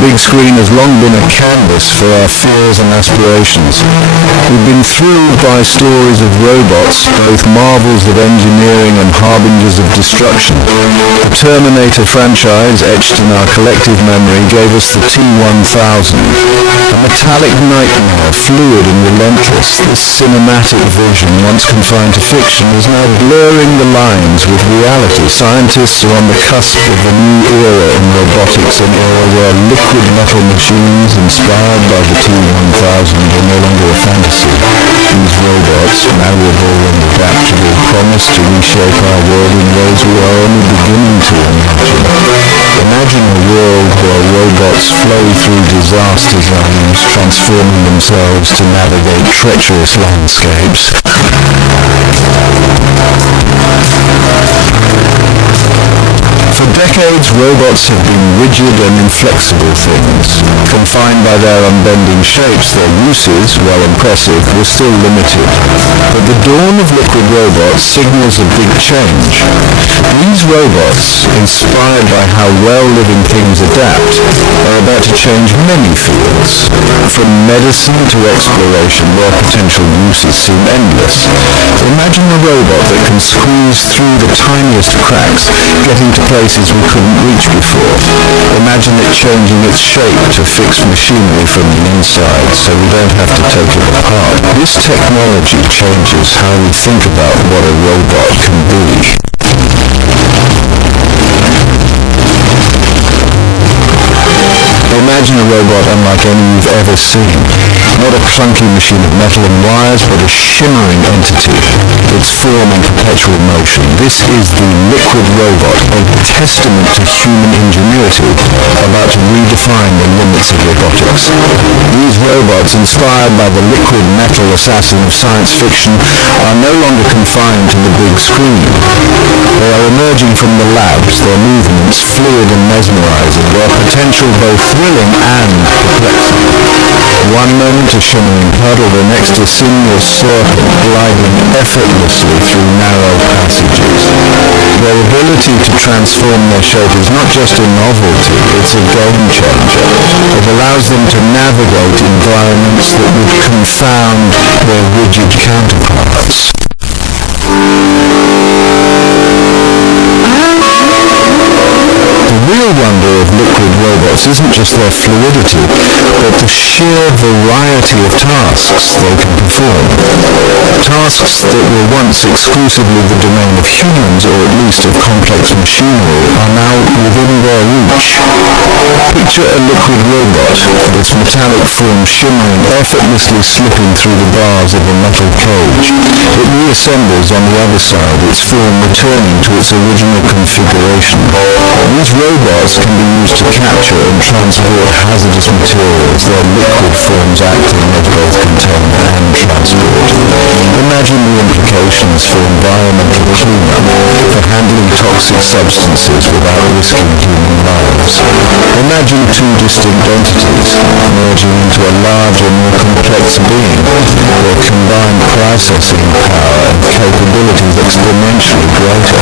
big screen has long been a canvas for our fears and aspirations. We've been thrilled by stories of robots, both marvels of engineering and harbingers of destruction. The Terminator franchise, etched in our collective memory, gave us the T-1000, a metallic nightmare, fluid and relentless. This cinematic vision, once confined to fiction, is now blurring the lines with reality. Scientists are on the cusp of a new era in robotics, an era where liquid metal machines inspired by the T-1000 are no longer a fantasy. These robots, malleable and adaptable, promise to reshape our world in ways we are only beginning to imagine. Imagine a world where robots flow through disaster zones, transforming themselves to navigate treacherous landscapes. For decades, robots have been rigid and inflexible things. Confined by their unbending shapes, their uses, while impressive, were still limited. But the dawn of liquid robots signals a big change. These robots, inspired by how well living things adapt, are about to change many fields. From medicine to exploration, where potential uses seem endless. Imagine a robot that can squeeze through the tiniest cracks, getting to places we couldn't reach before. Imagine it changing its shape to fix machinery from the inside, so we don't have to take it apart. This technology changes how we think about what a robot can be. Imagine a robot unlike any you've ever seen. Not a clunky machine of metal and wires, but a shimmering entity, its form in perpetual motion. This is the liquid robot, a testament to human ingenuity, about to redefine the limits of robotics. These robots, inspired by the liquid metal assassin of science fiction, are no longer confined to the big screen. They are emerging from the labs, their movements fluid and mesmerizing, their potential both thrilling and perplexing. One moment a shimmering puddle, the next a sinuous serpent gliding effortlessly through narrow passages. Their ability to transform their shape is not just a novelty, it's a game changer. It allows them to navigate environments that would confound their rigid counterparts. The real wonder of liquid robots isn't just their fluidity, but the sheer variety of tasks they can perform. Tasks that were once exclusively the domain of humans, or at least of complex machinery, are now within their reach. Picture a liquid robot, its metallic form shimmering, effortlessly slipping through the bars of a metal cage. It reassembles on the other side, its form returning to its original configuration. These robots can be used to capture and transport hazardous materials, their liquid forms acting as both container and transport. Imagine the implications for environmental cleanup, for handling toxic substances without risking human lives. Imagine two distinct entities merging into a larger, more complex being, their combined processing power and capabilities exponentially greater.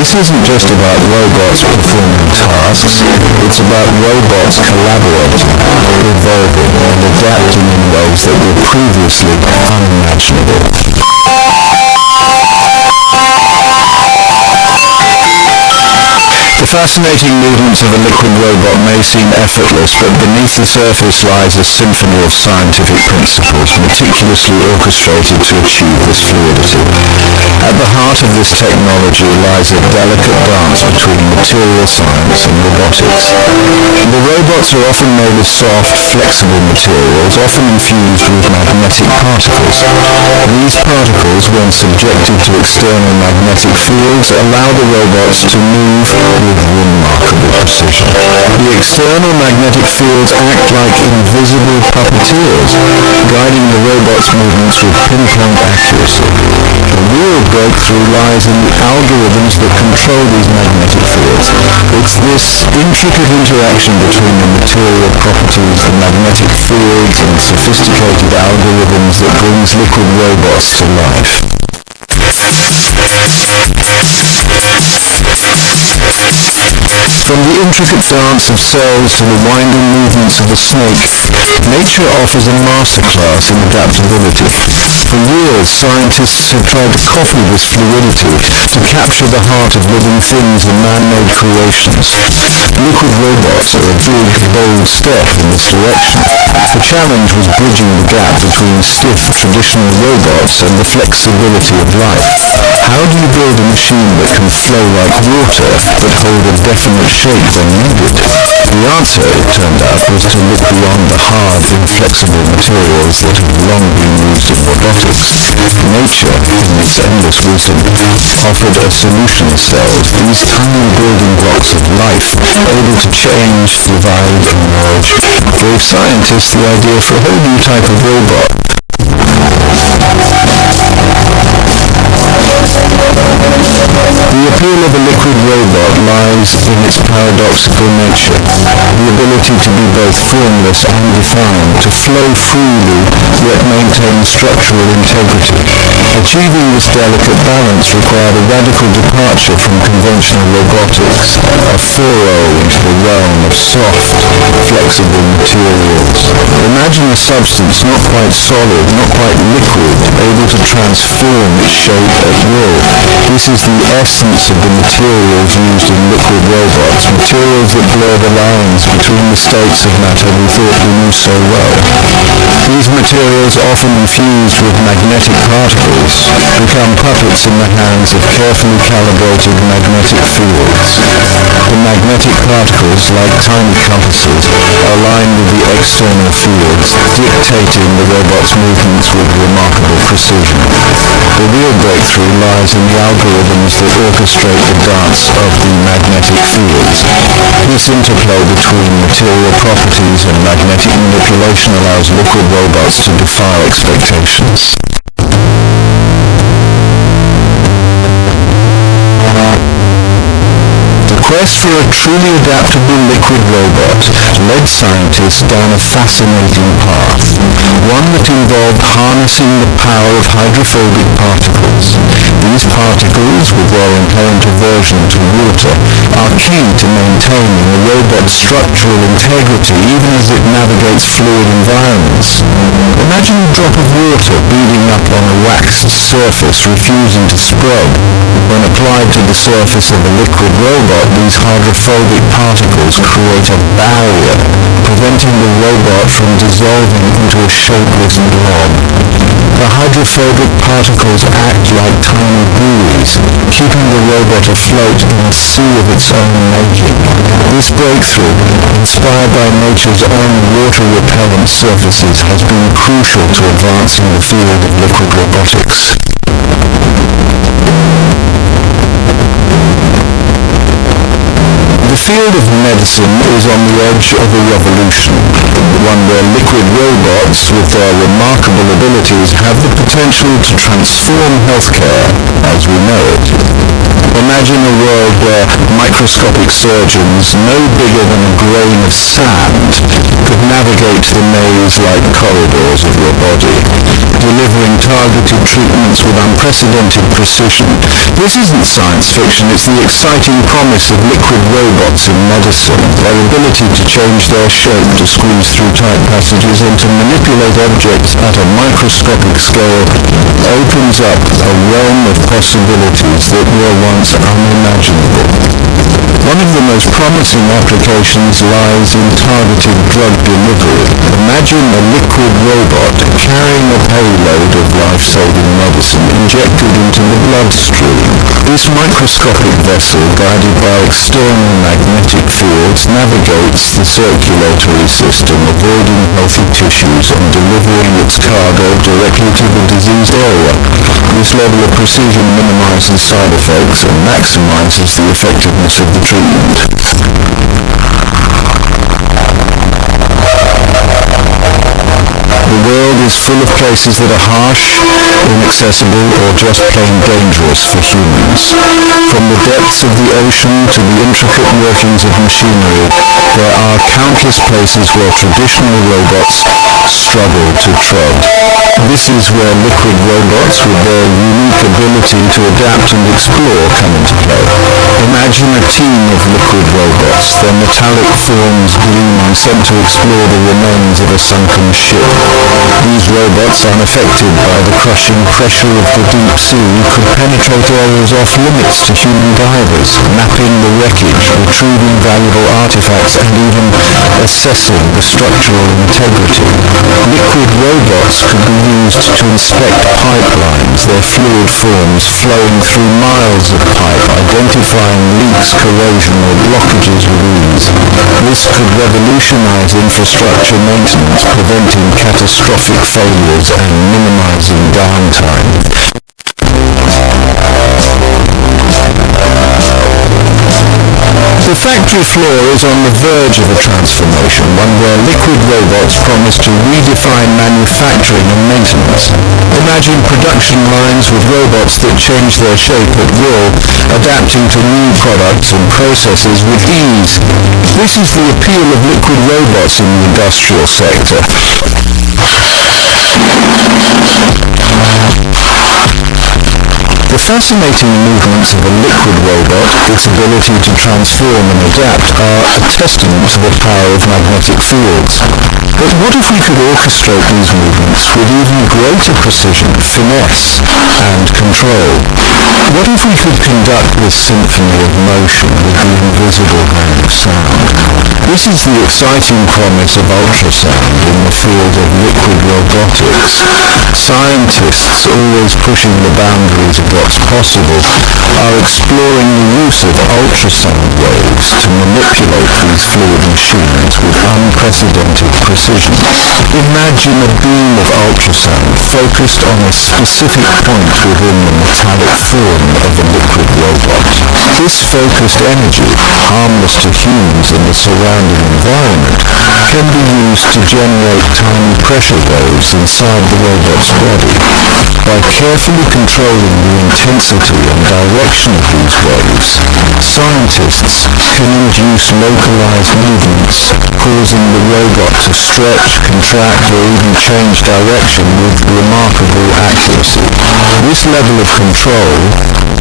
This isn't just about robots performing tasks, it's about robots collaborating, evolving and adapting in ways that were previously unimaginable. The fascinating movements of a liquid robot may seem effortless, but beneath the surface lies a symphony of scientific principles, meticulously orchestrated to achieve this fluidity. At the heart of this technology lies a delicate dance between material science and robotics. The robots are often made of soft, flexible materials, often infused with magnetic particles. These particles, when subjected to external magnetic fields, allow the robots to move with remarkable precision. The external magnetic fields act like invisible puppeteers, guiding the robot's movements with pinpoint accuracy. The real breakthrough lies in the algorithms that control these magnetic fields. It's this intricate interaction between the material properties, the magnetic fields, and sophisticated algorithms that brings liquid robots to life. From the intricate dance of cells to the winding movements of a snake, nature offers a masterclass in adaptability. For years, scientists have tried to copy this fluidity to capture the heart of living things and man-made creations. Liquid robots are a big, bold step in this direction. The challenge was bridging the gap between stiff, traditional robots and the flexibility of life. How do you build a machine that can flow like water, but hold a definite shape when needed? The answer, it turned out, was to look beyond the hard, inflexible materials that have long been used in robotics. Nature, in its endless wisdom, offered a solution cells, these tiny building blocks of life, able to change, divide, and merge, gave scientists the idea for a whole new type of robot. The appeal of a liquid robot lies in its paradoxical nature, the ability to be both formless and defined, to flow freely yet maintain structural integrity. Achieving this delicate balance required a radical departure from conventional robotics, a foray into the realm of soft, flexible materials. Imagine a substance not quite solid, not quite liquid, able to transform its shape at will. This is the essence of the materials used in liquid robots, materials that blur the lines between the states of matter we thought we knew so well. These materials, often infused with magnetic particles, become puppets in the hands of carefully calibrated magnetic fields. The magnetic particles, like tiny compasses, align with the external fields, dictating the robot's movements with remarkable precision. The real breakthrough lies in the algorithms that orchestrate the dance of the magnetic fields. This interplay between material properties and magnetic manipulation allows liquid robots to defy expectations. The quest for a truly adaptable liquid robot led scientists down a fascinating path, one that involved harnessing the power of hydrophobic particles. These particles, with their inherent aversion to water, are key to maintaining a robot's structural integrity even as it navigates fluid environments. Imagine a drop of water beading up on a waxed surface refusing to spread. When applied to the surface of a liquid robot, these hydrophobic particles create a barrier, preventing the robot from dissolving into a shapeless blob. The hydrophobic particles act like tiny buoys, keeping the robot afloat in a sea of its own making. This breakthrough, inspired by nature's own water-repellent surfaces, has been crucial to advancing the field of liquid robotics. The field of medicine is on the edge of a revolution, one where liquid robots, with their remarkable abilities, have the potential to transform healthcare as we know it. Imagine a world where microscopic surgeons, no bigger than a grain of sand, could navigate the maze-like corridors of your body, delivering targeted treatments with unprecedented precision. This isn't science fiction, it's the exciting promise of liquid robots in medicine. Their ability to change their shape, to squeeze through tight passages, and to manipulate objects at a microscopic scale opens up a realm of possibilities that were once unimaginable. One of the most promising applications lies in targeted drug delivery. Imagine a liquid robot carrying a payload of life-saving medicine injected into the bloodstream. This microscopic vessel, guided by external magnetic fields, navigates the circulatory system, avoiding healthy tissues and delivering its cargo directly to the diseased area. This level of precision minimizes side effects and maximizes the effectiveness of the treatment. The world is full of places that are harsh, inaccessible, or just plain dangerous for humans. From the depths of the ocean to the intricate workings of machinery, there are countless places where traditional robots struggle to tread. This is where liquid robots, with their unique ability to adapt and explore, come into play. Imagine Imagine a team of liquid robots, their metallic forms gleaming, sent to explore the remains of a sunken ship. These robots, unaffected by the crushing pressure of the deep sea, could penetrate areas off limits to human divers, mapping the wreckage, retrieving valuable artifacts, and even assessing the structural integrity. Liquid robots could be used to inspect pipelines, their fluid forms flowing through miles of pipe, identifying leaks, corrosion, or blockages with ease. This could revolutionize infrastructure maintenance, preventing catastrophic failures and minimizing downtime. The factory floor is on the verge of a transformation, one where liquid robots promise to redefine manufacturing and maintenance. Imagine production lines with robots that change their shape at will, adapting to new products and processes with ease. This is the appeal of liquid robots in the industrial sector. The fascinating movements of a liquid robot, its ability to transform and adapt, are a testament to the power of magnetic fields. But what if we could orchestrate these movements with even greater precision, finesse, and control? What if we could conduct this symphony of motion with the invisible hand of sound? This is the exciting promise of ultrasound in the field of liquid robotics. Scientists, always pushing the boundaries of what's possible, are exploring the use of ultrasound waves to manipulate these fluid machines with unprecedented precision. Imagine a beam of ultrasound focused on a specific point within the metallic form of a liquid robot. This focused energy, harmless to humans and the surrounding environment, can be used to generate tiny pressure waves inside the robot's body. By carefully controlling the intensity and direction of these waves, scientists can induce localized movements, causing the robot to stretch, contract, or even change direction with remarkable accuracy. This level of control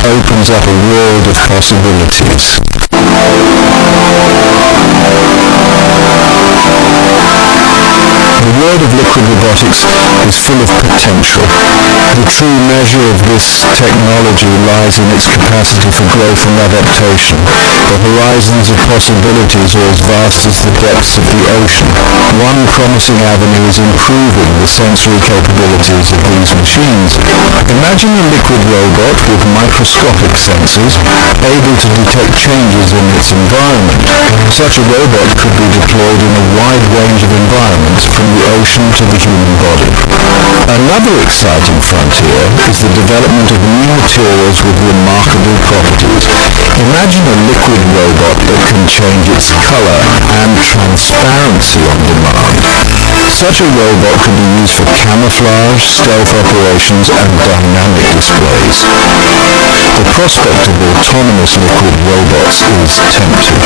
opens up a world of possibilities. The world of liquid robotics is full of potential. The true measure of this technology lies in its capacity for growth and adaptation. The horizons of possibilities are as vast as the depths of the ocean. One promising avenue is improving the sensory capabilities of these machines. Imagine a liquid robot with microscopic sensors, able to detect changes in its environment. Such a robot could be deployed in a wide range of environments, from the ocean to the human body. Another exciting frontier is the development of new materials with remarkable properties. Imagine a liquid robot that can change its color and transparency on demand. Such a robot could be used for camouflage, stealth operations, and dynamic displays. The prospect of autonomous liquid robots is tempting.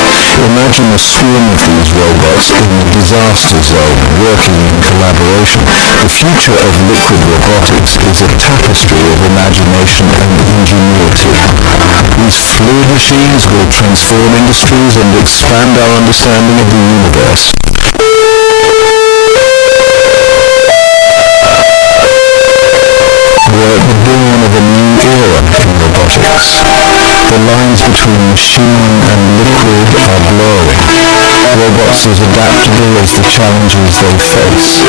Imagine a swarm of these robots in the disaster zone, working in collaboration. The future of liquid robotics is a tapestry of imagination and ingenuity. These fluid machines will transform industries and expand our understanding of the universe. We're at the dawn of a new era in robotics. The lines between machine and liquid are blurring. Robots as adaptable as the challenges they face.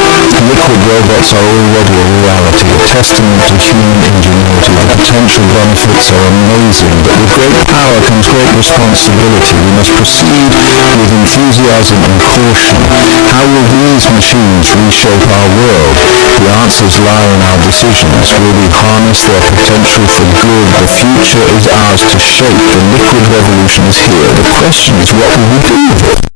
Liquid robots are already a reality, a testament to human ingenuity. The potential benefits are amazing, but with great power comes great responsibility. We must proceed with enthusiasm and caution. How will these machines reshape our world? The answers lie in our decisions. Will we harness their potential for good? The future is ours to shape. The liquid revolution is here. The question is, what will we do with it?